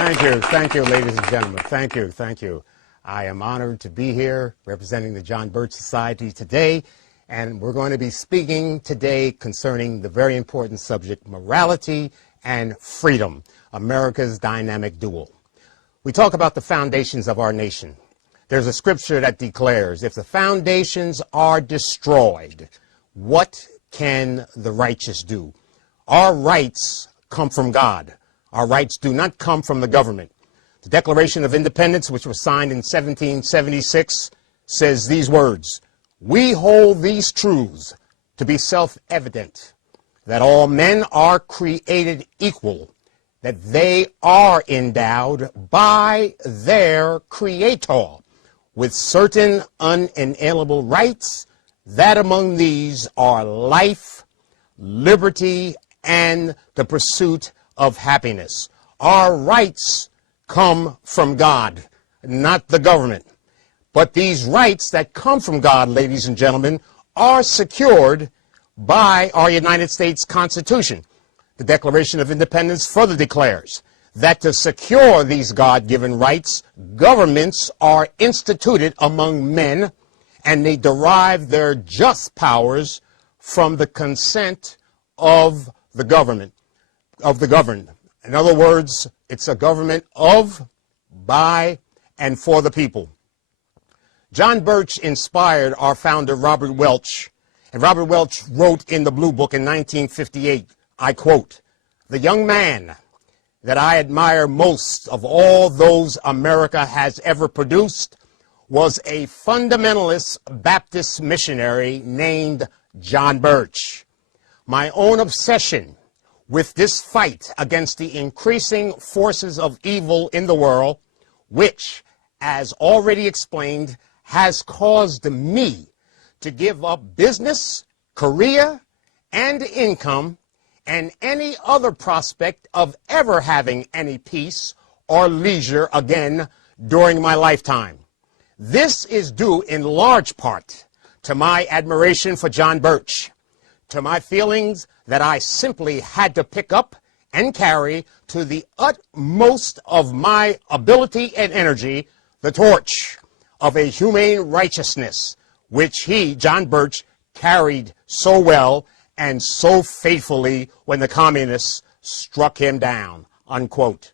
Thank you, ladies and gentlemen. Thank you. I am honored to be here representing the John Birch Society today, and we're going to be speaking today concerning the very important subject, morality and freedom, America's dynamic dual. We talk about the foundations of our nation. There's a scripture that declares, if the foundations are destroyed, what can the righteous do? Our rights come from God. Our rights do not come from the government. The Declaration of Independence, which was signed in 1776, says these words, "We hold these truths to be self-evident, that all men are created equal, that they are endowed by their Creator with certain unalienable rights, that among these are life, liberty, and the pursuit of happiness." Our rights come from God, not the government. But these rights that come from God, ladies and gentlemen, are secured by our United States Constitution. The Declaration of Independence further declares that to secure these God-given rights, governments are instituted among men, and they derive their just powers from the consent of the government, of the governed. In other words, it's a government of, by, and for the people. John Birch inspired our founder, Robert Welch, and Robert Welch wrote in the Blue Book in 1958, I quote, "The young man that I admire most of all those America has ever produced was a fundamentalist Baptist missionary named John Birch. My own obsession with this fight against the increasing forces of evil in the world, which, as already explained, has caused me to give up business, career, and income, and any other prospect of ever having any peace or leisure again during my lifetime. This is due in large part to my admiration for John Birch, to my feelings that I simply had to pick up and carry to the utmost of my ability and energy the torch of a humane righteousness, which he, John Birch, carried so well and so faithfully when the communists struck him down," unquote.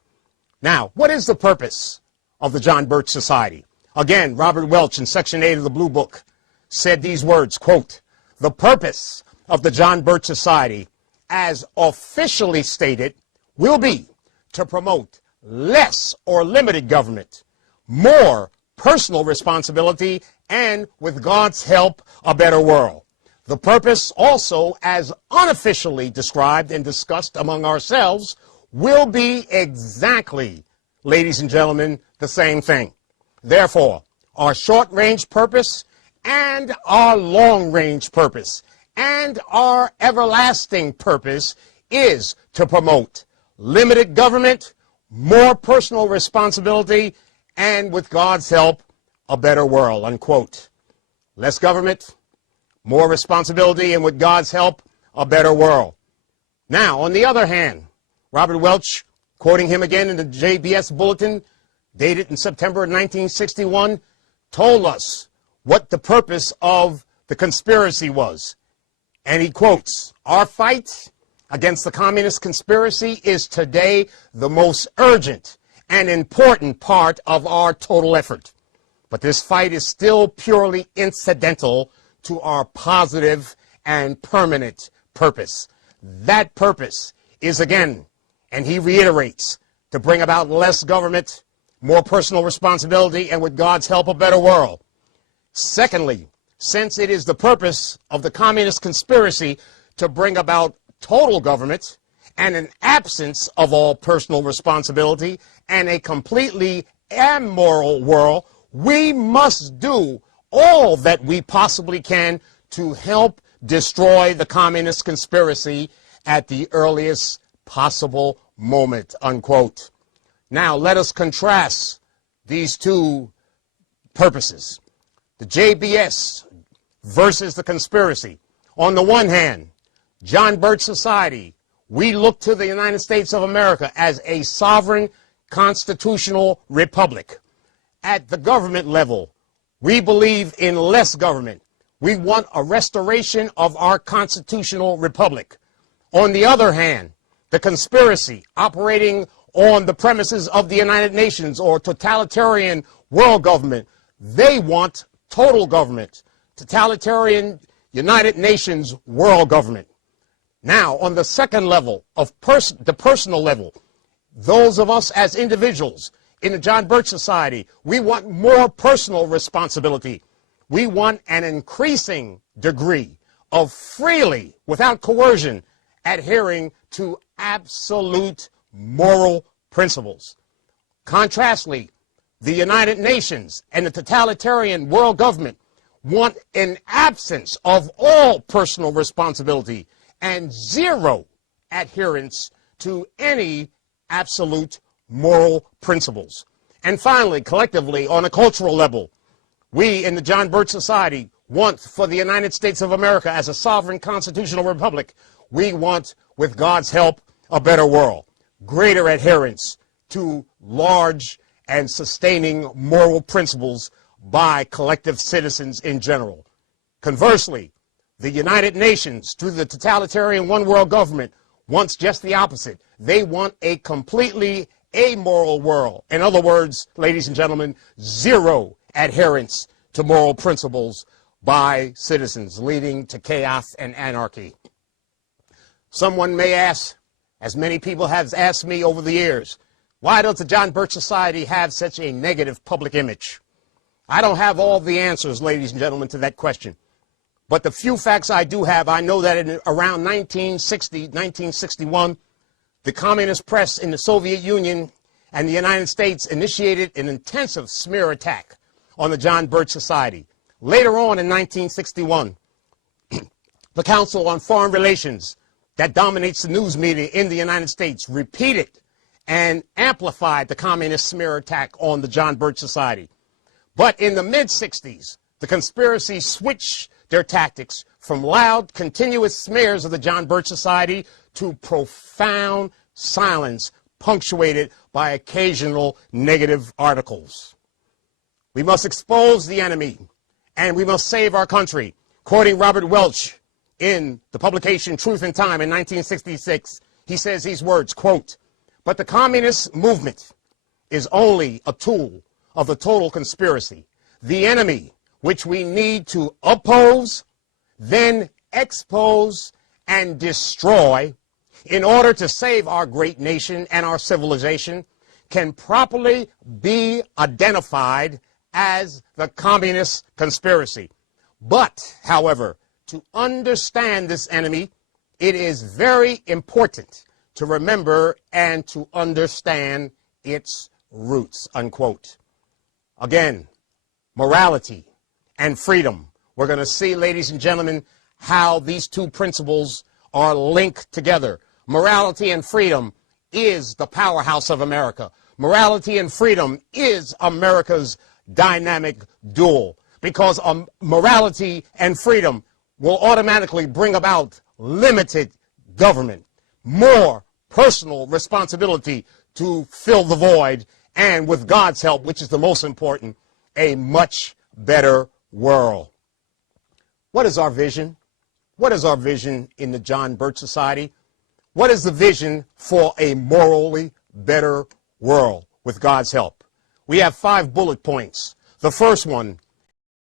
Now, what is the purpose of the John Birch Society? Again, Robert Welch in Section 8 of the Blue Book said these words, quote, "The purpose of the John Birch Society, as officially stated, will be to promote less or limited government, more personal responsibility, and, with God's help, a better world. The purpose also, as unofficially described and discussed among ourselves, will be exactly, ladies and gentlemen, the same thing. Therefore, our short-range purpose and our long-range purpose and our everlasting purpose is to promote limited government, more personal responsibility, and, with God's help, a better world," unquote. Less government, more responsibility, and with God's help, a better world. Now, on the other hand, Robert Welch, quoting him again in the JBS Bulletin, dated in September 1961, told us what the purpose of the conspiracy was. And he quotes, "Our fight against the communist conspiracy is today the most urgent and important part of our total effort. But this fight is still purely incidental to our positive and permanent purpose. That purpose is, again, and he reiterates, to bring about less government, more personal responsibility, and, with God's help, a better world. Secondly, since it is the purpose of the communist conspiracy to bring about total government and an absence of all personal responsibility and a completely immoral world, we must do all that we possibly can to help destroy the communist conspiracy at the earliest possible moment," unquote. Now, let us contrast these two purposes, the JBS versus the conspiracy. On the one hand, John Birch Society, we look to the United States of America as a sovereign, constitutional republic. At the government level, we believe in less government. We want a restoration of our constitutional republic. On the other hand, the conspiracy operating on the premises of the United Nations or totalitarian world government, they want total government, totalitarian United Nations world government. Now, on the second level of the personal level, those of us as individuals in the John Birch Society, we want more personal responsibility. We want an increasing degree of freely, without coercion, adhering to absolute moral principles. Contrastly, the United Nations and the totalitarian world government want an absence of all personal responsibility and zero adherence to any absolute moral principles. And finally, collectively, on a cultural level, we in the John Birch Society want for the United States of America as a sovereign constitutional republic, we want, with God's help, a better world, greater adherence to large and sustaining moral principles by collective citizens in general. Conversely, the United Nations, through the totalitarian one world government, wants just the opposite. They want a completely amoral world. In other words, ladies and gentlemen, zero adherence to moral principles by citizens, leading to chaos and anarchy. Someone may ask, as many people have asked me over the years, why does the John Birch Society have such a negative public image? I don't have all the answers, ladies and gentlemen, to that question. But the few facts I do have, I know that in around 1960, 1961, the communist press in the Soviet Union and the United States initiated an intensive smear attack on the John Birch Society. Later on in 1961, the Council on Foreign Relations that dominates the news media in the United States repeated and amplified the communist smear attack on the John Birch Society. But in the mid-60s, the conspiracy switched their tactics from loud, continuous smears of the John Birch Society to profound silence punctuated by occasional negative articles. We must expose the enemy, and we must save our country. Quoting Robert Welch in the publication Truth and Time in 1966, he says these words, quote, "But the communist movement is only a tool of the total conspiracy. The enemy, which we need to oppose, then expose and destroy in order to save our great nation and our civilization, can properly be identified as the communist conspiracy. But, however, to understand this enemy, it is very important to remember and to understand its roots," unquote. Again, morality and freedom. We're going to see, ladies and gentlemen, how these two principles are linked together. Morality and freedom is the powerhouse of America. Morality and freedom is America's dynamic dual, because morality and freedom will automatically bring about limited government, more personal responsibility to fill the void, and with God's help, which is the most important, a much better world. What is our vision? What is our vision in the John Birch Society? What is the vision for a morally better world with God's help? We have 5 bullet points. The first one